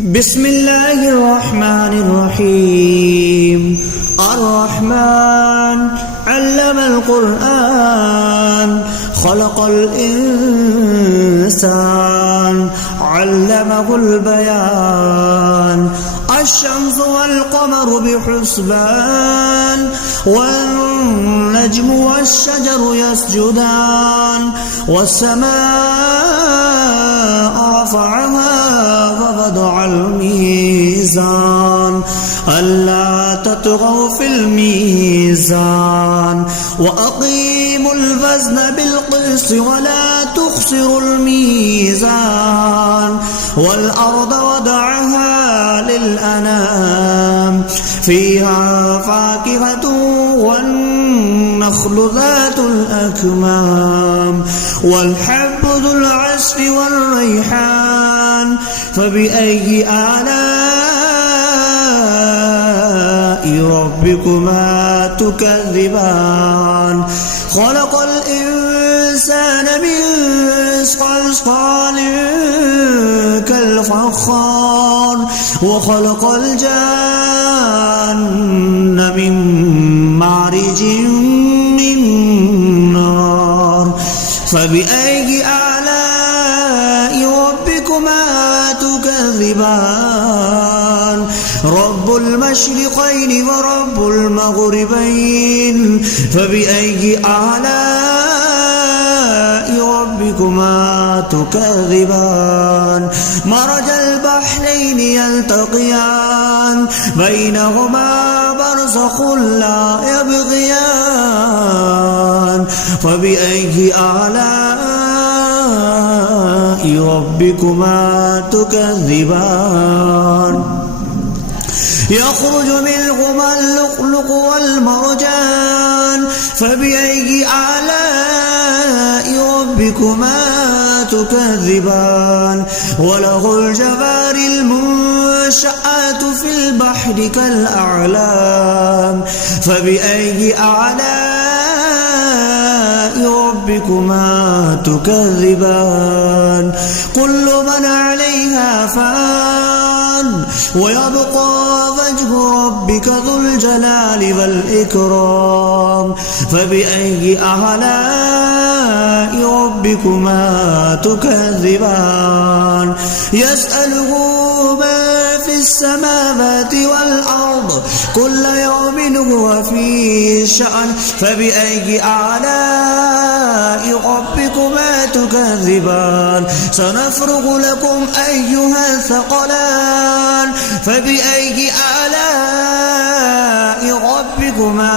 بسم الله الرحمن الرحيم. الرحمن علم القرآن خلق الإنسان علمه البيان. الشمس والقمر بحسبان والنجم والشجر يسجدان والسماء رفعها ووضع الميزان ألا تطغوا في الميزان وأقيموا الوزن بالقسط ولا تخسروا الميزان والأرض وضعها للأنام فيها فاكهة والنخل ذات الأكمام والحب ذو العصف والريحان فبأي آلاء ربكما تكذبان. خلق الإنسان من صلصال كالفخار وخلق الجان من مارج من نار فبأي آلاء ربكما تكذبان. رب المشرقين ورب المغربين فبأي آلاء ربكما تكذبان. مرج البحرين يلتقيان بينهما برزخ لا يبغيان فبأي آلاء ربكما تكذبان. يخرج منهما اللؤلؤ والمرجان فبأي آلاء ربكما تكذبان. وله الجوار المنشآت في البحر كالأعلام فبأي آلاء ربكما تكذبان. كل من عليها فان ويبقى وجه ربك ذو الجلال والإكرام فبأي آلاء ربكما تكذبان. يسأله من في السماوات والأرض كل يوم هو في شأن فبأي آلاء ربكما تكذبان. سنفرغ لكم أيها الثقلان فبأي آلاء ربكما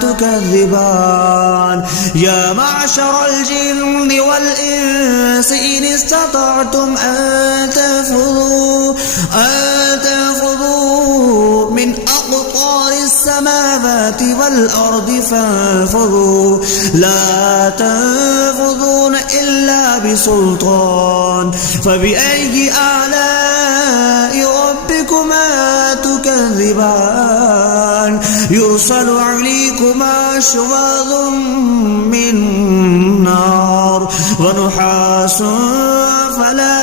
تكذبان. يا معشر الجن والإنس إن استطعتم أن تنفذوا من أقطار السماوات والأرض فانفذوا لا تنفذون إلا بسلطان فبأي آلاء ربكما تكذبان. يرسل عليكما شواظ من نار ونحاس فلا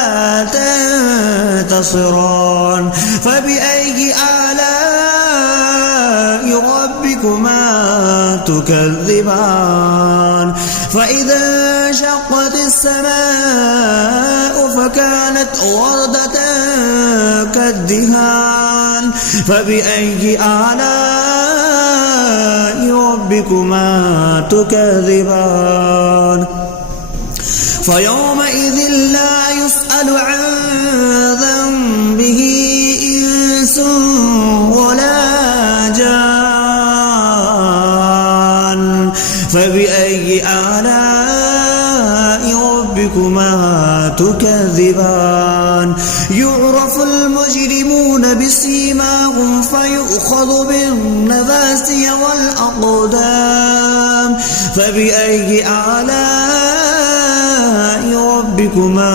تنتصران فبأي آلاء ربكما تكذبان. فإذا انشقت السماء فكانت وردة كالدهان فبأي آلاء ربكما تكذبان. فيومئذ لا يسأل عن ذنبه إنس ولا جان فبأي آلاء ربكما تكذبان. يعرف المجرمون بسيماهم فيؤخذ بالنواسي والأقدام فبأي آلاء ربكما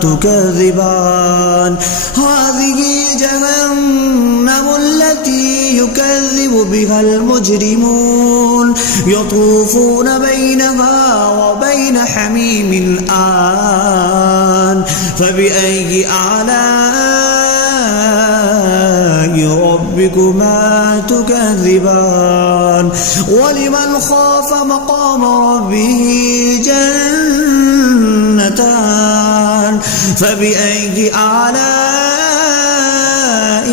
تكذبان. هذه جهنم التي يكذب بها المجرمون يطوفون بينها وبين حميم آن فبأي آلاء ربكما تكذبان ولمن خاف مقام ربه جنتان فبأي آلاء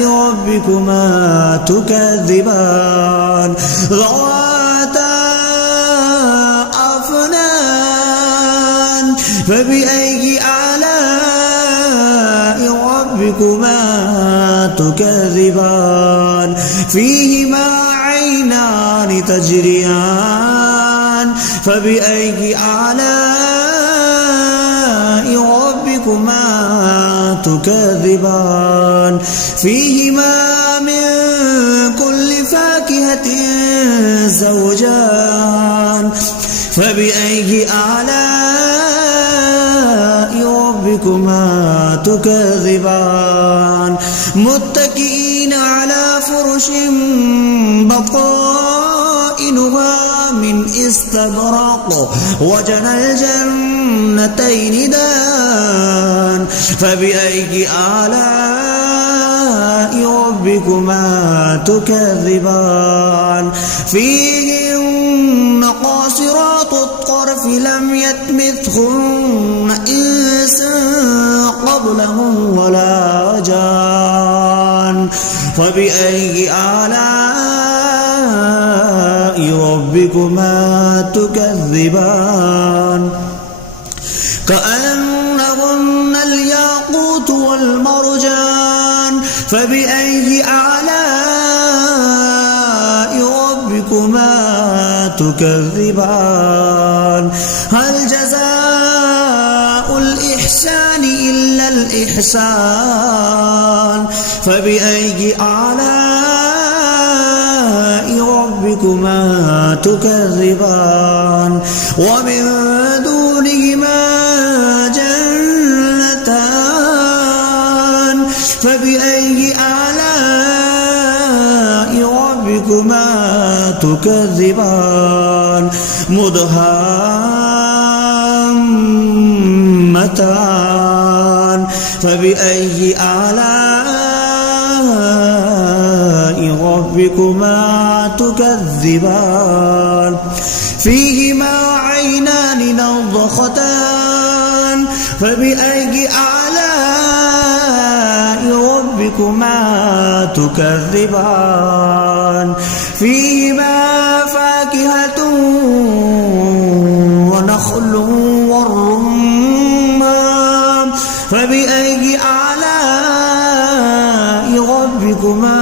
ربكما تكذبان ذواتا أفنان فبأي آلاء ربكما تكذبان فيهما عينان تجريان فبأي آلاء ربكما تكذبان فيهما من كل فاكهة زوجان فبأي آلاء ربكما تكذبان متكئين على فرش بطائنها من استبرق وجنى الجنتين دان فبأي آلاء ربكما تكذبان فيهن قاصرات الطرف لم يطمثهن إنس قبلهم ولا جان فبأي آلاء ربكما تكذبان كأنهن الياقوت والمرجان فبأي آلاء ربكما تكذبان هل جزاء الإحسان إلا الإحسان فبأي آلاء ربكما تكذبان ومن دونهما جنتان فبأي آلاء ربكما تكذبان مدهامتان فبأي آلاء ربكما تكذبان فيهما عينان نضختان فبأي آلاء ربكما تكذبان فيهما فاكهة ونخل والرمان فبأي آلاء ربكما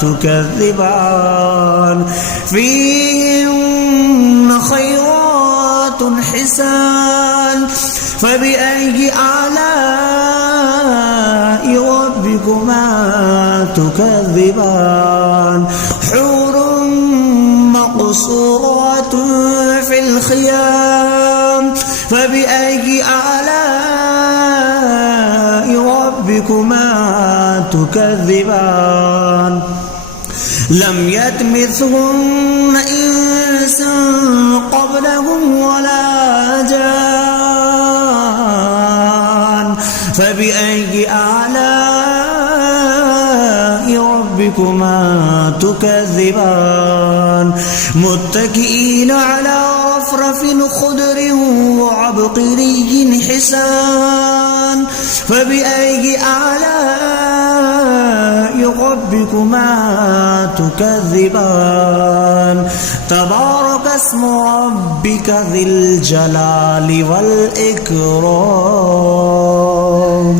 تكذبان فيهن خيرات حسان فبأي آلاء ربكما تكذبان حور مقصورات في الخيام فبأي آلاء ربكما تكذبان لم يطمثهن إنس قبلهم ولا جان فبأي آلاء ربكما تكذبان متكئين على رفرف خضر وعبقري حسان فبأي آلاء ربكما تكذبان تبارك اسم ربك ذي الجلال والإكرام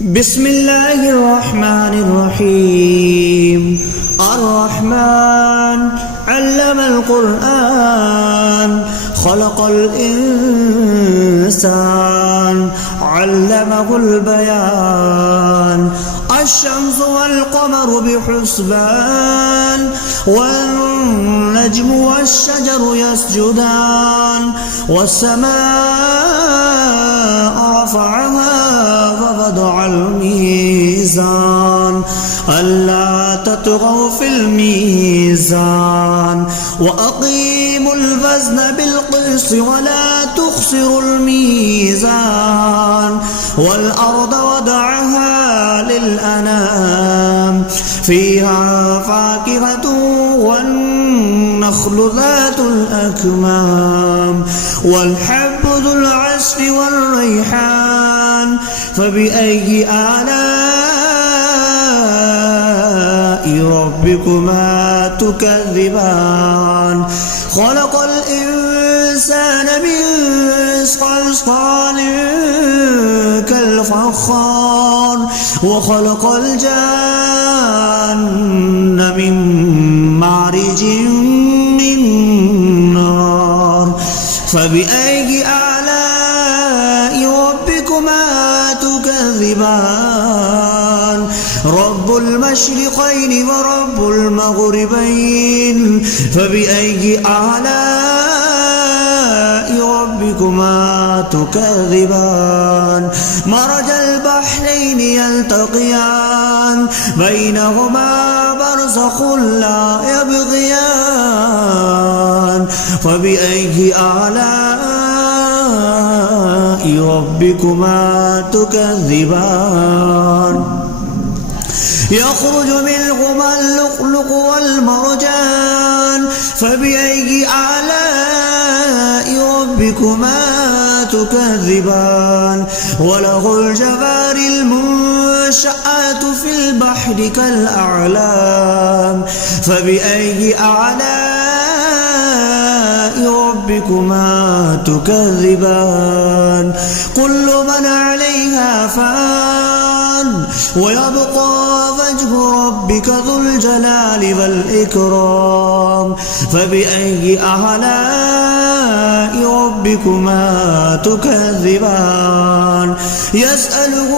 بسم الله الرحمن الرحيم الرحمن علم القرآن خلق الإنسان علمه البيان الشمس والقمر بحسبان والنجم والشجر يسجدان والسماء رفعها ووضع الميزان ألا تطغوا في الميزان وأقيموا الوزن بالقسط ولا تخسروا الميزان والأرض وضعها للأنام فيها فاكهة والنخل ذات الأكمام والحب ذو العصف والريحان فبأي آلاء ربكما تكذبان خلق الإنسان من صلصال كالفخار وخلق الجان من مارج من نار فبأي آلاء ربكما تكذبان رب المشرقين ورب المغربين فبأي آلاء ربكما تكذبان مرج البحرين يلتقيان بينهما برزخ لا يبغيان فبأي آلاء ربكما تكذبان يخرج منهما اللؤلؤ والمرجان فبأي آلاء ربكما تكذبان وله الجوار المنشآت في البحر كالأعلام فبأي آلاء ربكما تكذبان كل من عليها فان ويبقى وجه ربك ذو الجلال والإكرام فبأي آلاء ربكما تكذبان يسأله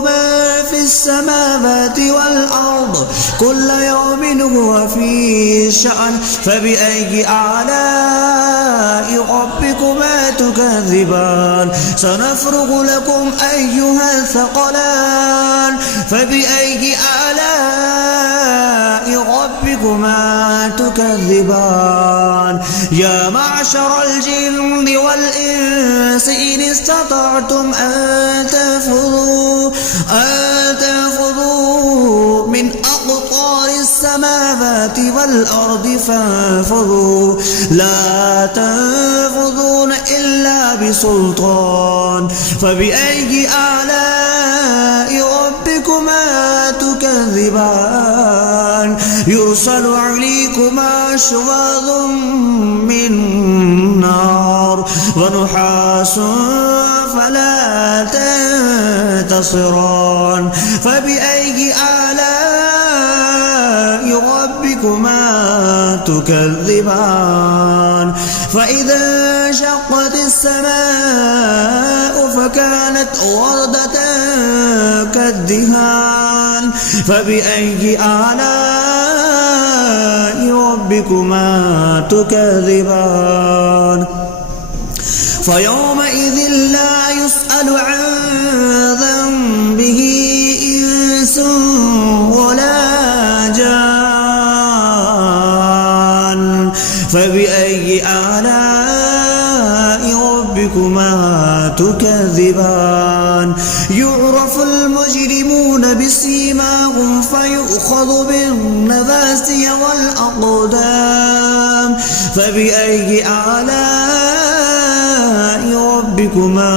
من في السماوات والأرض كل يوم هو في شأن فبأي آلاء ربكما تكذبان سنفرغ لكم أيها الثقلان فبأي آلاء ربكما تكذبان يا معشر الجن والإنس إن استطعتم أن تنفذوا من أقطار السماوات والأرض فانفذوا لا تنفذون إلا بسلطان فبأي آلاء ربكما تكذبان يرسل عليكما شواظ من نار ونحاس فلا تنتصران فبأي آلاء ربكما تكذبان فإذا انشقت السماء فكانت وردة كالدهان فبأي آلاء ربكما تكذبان فيومئذ لا يسأل عن ذنبه إنس ولا جان فبأي آلاء ربكما تكذبان يعرف المجرمون بسيماهم فيؤخذ بالنواسي والأقدام فبأي آلاء ربكما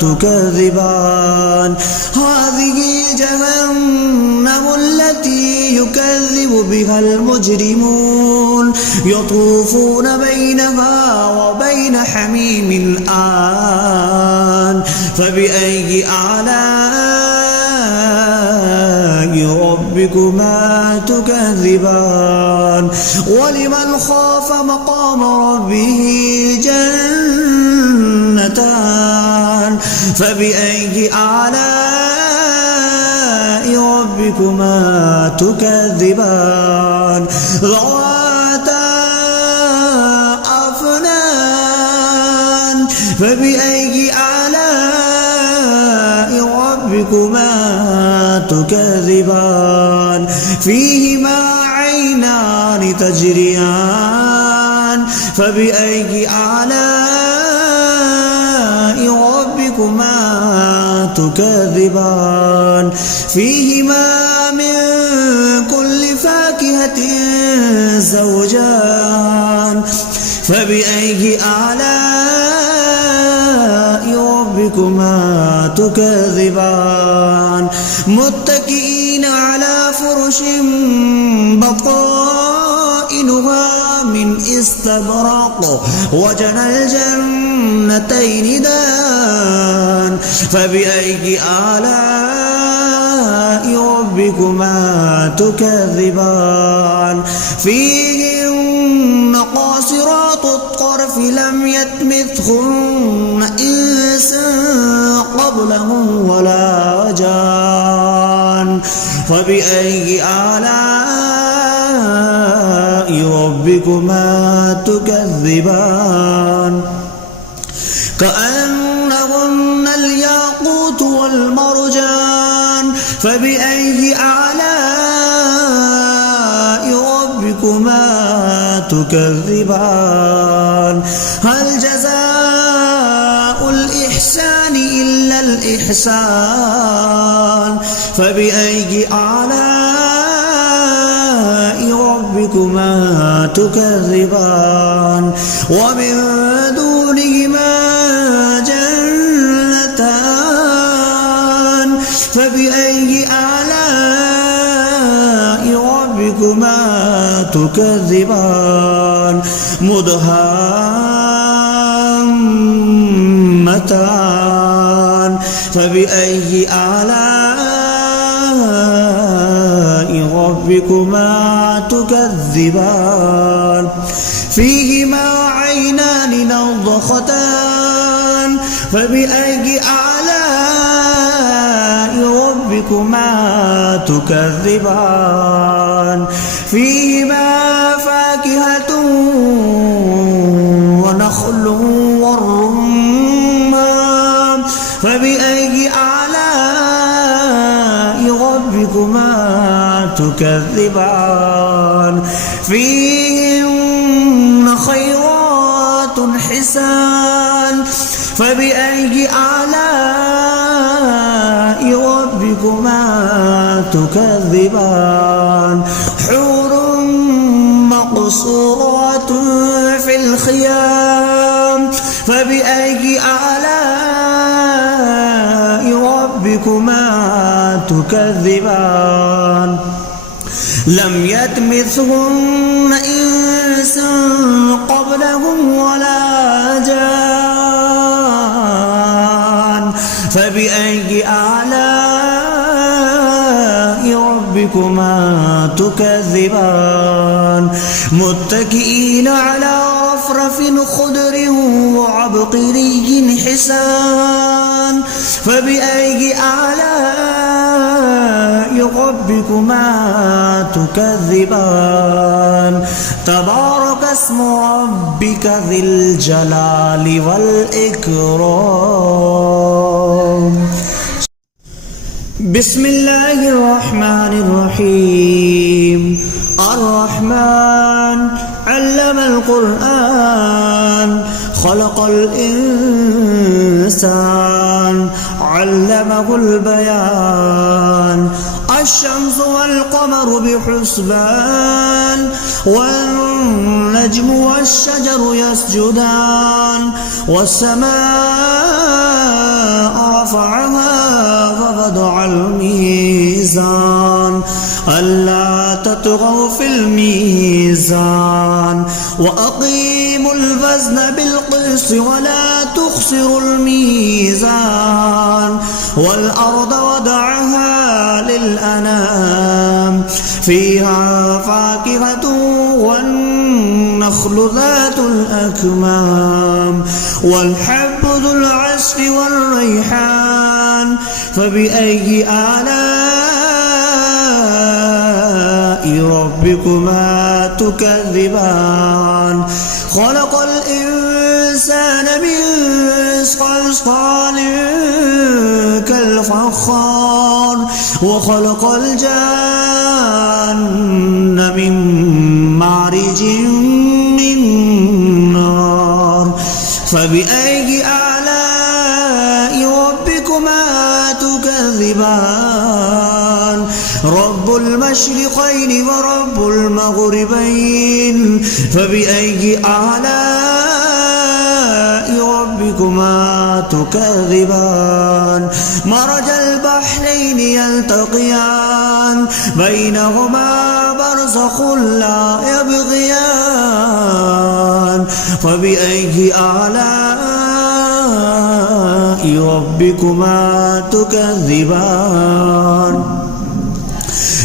تكذبان هذه جهنم التي يكذب بها المجرمون يطوفون بينها وبين حميم آن فبأي آلاء ربكما تكذبان ولمن خاف مقام ربه جنتان فبأي آلاء ربكما تكذبان ذواتا أفنان فبأي آلاء ربكما تكذبان فيهما عينان تجريان فبأي آلاء ربكما ربكما تكذبان فيهما من كل فاكهة زوجان فبأي آلاء ربكما تكذبان متكئين على فرش بطائنها من استبرق وجنى الجنتين دان فبأي آلاء ربكما تكذبان فيهن قاصرات الطرف لم يطمثهن إنس قبلهم ولا جان فبأي آلاء ربكما تكذبان كأنهن الياقوت والمرجان فبأي آلاء ربكما تكذبان هل جزاء الإحسان إلا الإحسان فبأي آلاء ربكما تكذبان ومن دونهما جنتان فبأي آلاء ربكما تكذبان مدهامتان فبأي آلاء ربكما تكذبان فيهما عينان نضختان فبأي آلاء ربكما تكذبان فيهما فاكهة ونخل والرمان فبأي آلاء ربكما تكذبان فيهن خيرات حسان فبأي آلاء ربكما تكذبان حور مقصورات في الخيام فبأي آلاء ربكما تكذبان لم يطمثهن إنس قبلهم ولا جان فبأي آلاء ربكما تكذبان متكئين على رفرف خضر وعبقري حسان فبأي آلاء ربكما تكذبان تبارك اسم ربك ذي الجلال والإكرام بسم الله الرحمن الرحيم الرحمن علم القرآن خلق الإنسان علمه البيان الشمس والقمر بحسبان والنجم والشجر يسجدان والسماء رفعها ووضع الميزان ألا تطغوا في الميزان وأقيموا الوزن بالقسط ولا تخسروا الميزان والأرض وضعها للأنام فيها فاكهة والنخل ذات الأكمام والحب ذو العصف والريحان فبأي آلاء ربكما تكذبان خلق الإنسان من صلصال كالفخار وخلق الجان من مارج من نار فبأي آلاء تكذبان رب المشرقين ورب المغربين فبأي آلاء ربكما تكذبان مرج البحرين يلتقيان بينهما برزخ لا يبغيان فبأي آلاء ربكما تكذبان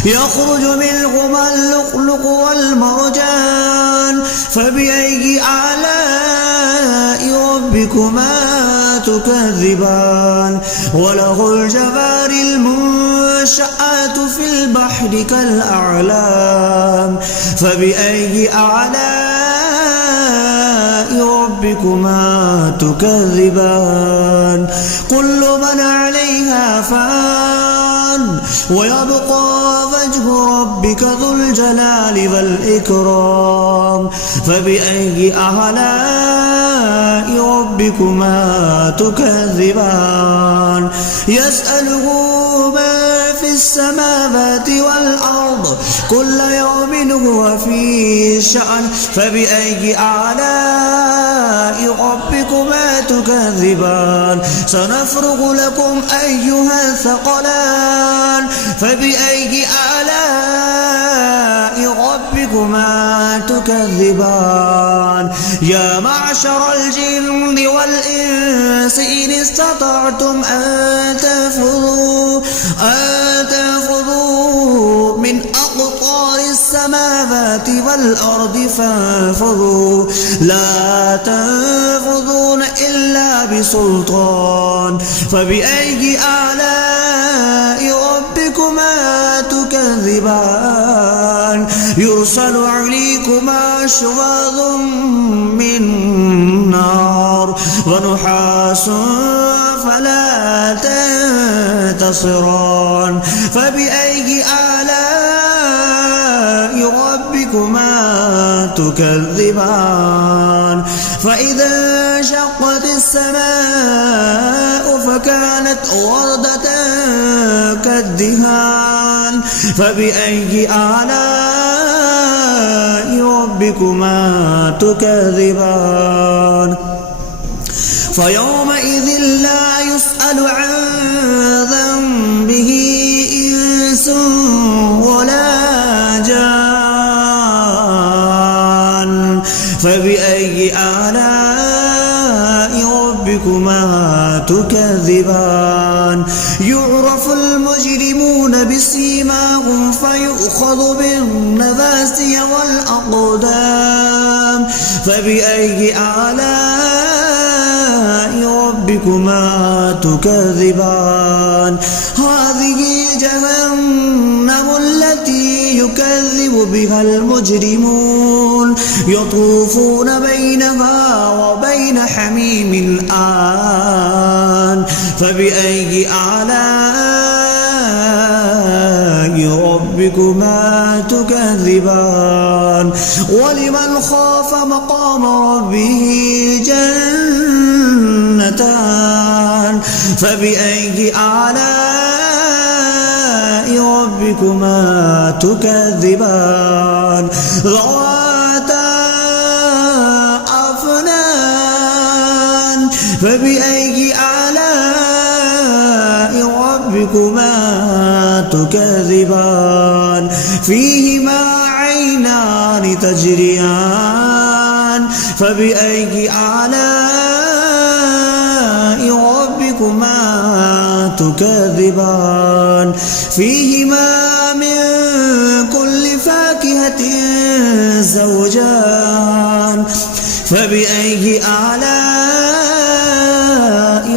يخرج منهما اللؤلؤ والمرجان فبأي آلاء ربكما تكذبان وله الجوار المنشآت في البحر كالأعلام فبأي آلاء ربكما تكذبان كل من عليها فان ويبقى وجه ربك ذو الجلال والإكرام فبأي آلاء ربكما تكذبان يسأله من في السماوات والأرض كل يوم هو في شأن فبأي آلاء ربكما تكذبان سنفرغ لكم أيها الثقلان فبأي آلاء ربكما تكذبان يا معشر الجن والإنس إن استطعتم أن تنفذوا من أقطار السماوات والأرض فانفذوا لا تنفذون إلا بسلطان فبأي آلاء ربكما تكذبان يرسل عليكما شواظ من نار ونحاس فلا تنتصران فبأي آلاء ربكما تكذبان فإذا انشقت السماء فكانت وردة كالدهان فبأي آلاء ربكما تكذبان فيومئذ لا يسأل عن ذنبه إنس ولا جان فبأي آلاء ربكما تكذبان يعرف المجرمون بسيماهم فيؤخذ بالنواسي والأقدام فبأي آلاء ربكما تكذبان هذه جهنم التي يكذب بها المجرمون يطوفون بينها وبين حميم آن فبأي آلاء ربكما تكذبان ولمن خاف مقام ربه جنتان فبأي آلاء ربكما تكذبان ذواتا أفنان فبأي آلاء ربكما تكذبان فيهما عينان تجريان فبأي آلاء ربكما تكذبان فيهما من كل فاكهة زوجان فبأي آلاء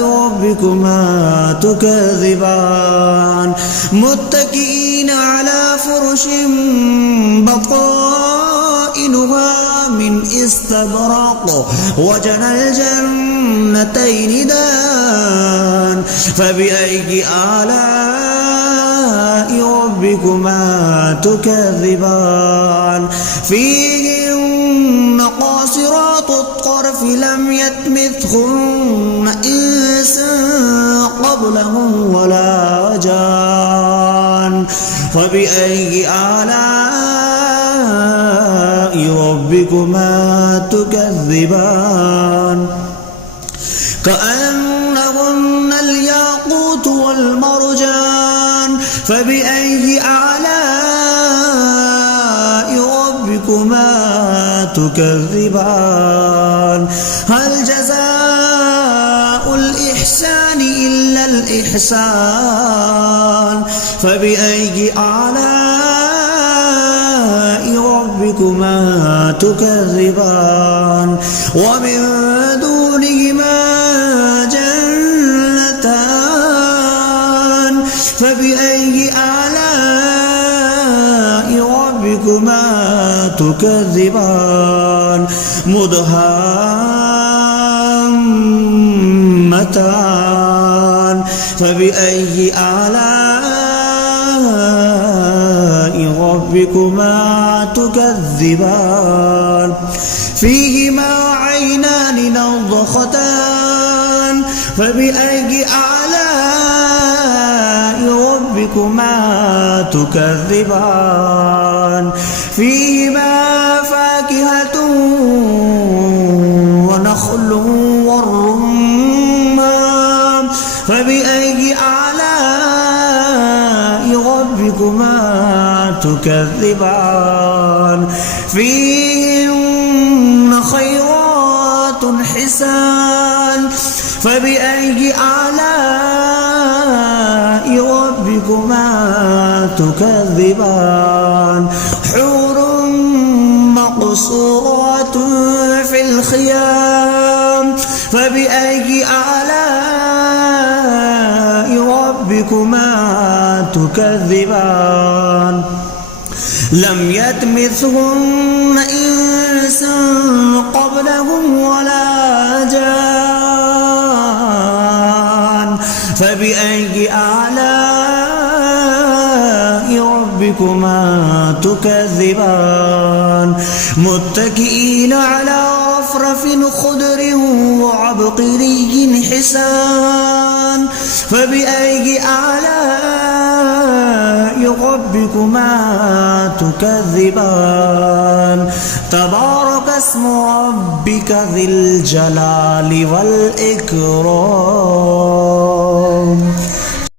ربكما تكذبان متكئين على فرش بطائنها من استبرق وجنى الجنتين دان فبأي آلاء ربكما تكذبان فيهن قاصرات الطرف لم يطمثهن إنس قبل لهم ولا جان فبأي آلاء ربكما تكذبان كأنهن الياقوت والمرجان فبأي آلاء ربكما تكذبان هل جزاء الإحسان إلا الإحسان فبأي آلاء ربكما تكذبان ومن دونهما جنتان فبأي آلاء ربكما تكذبان مدهامتان فبأي آلاء ربكما تكذبان فيهما عينان نضختان فبأي آلاء ربكما تكذبان فيهما فاكهة ونخل والرمان فبأي آلاء ربكما تكذبان فيهن خيرات حسان فبأي آلاء ربكما تكذبان حور مقصورات في الخيام فبأي آلاء ربكما تكذبان لم يطمثهن إنس قبلهم ولا جان فبأي آلاء ربكما تكذبان متكئين على رفرف خضر وعبقري حسان فبأي آلاء ربكما تكذبان تبارك اسم ربك ذي الجلال والإكرام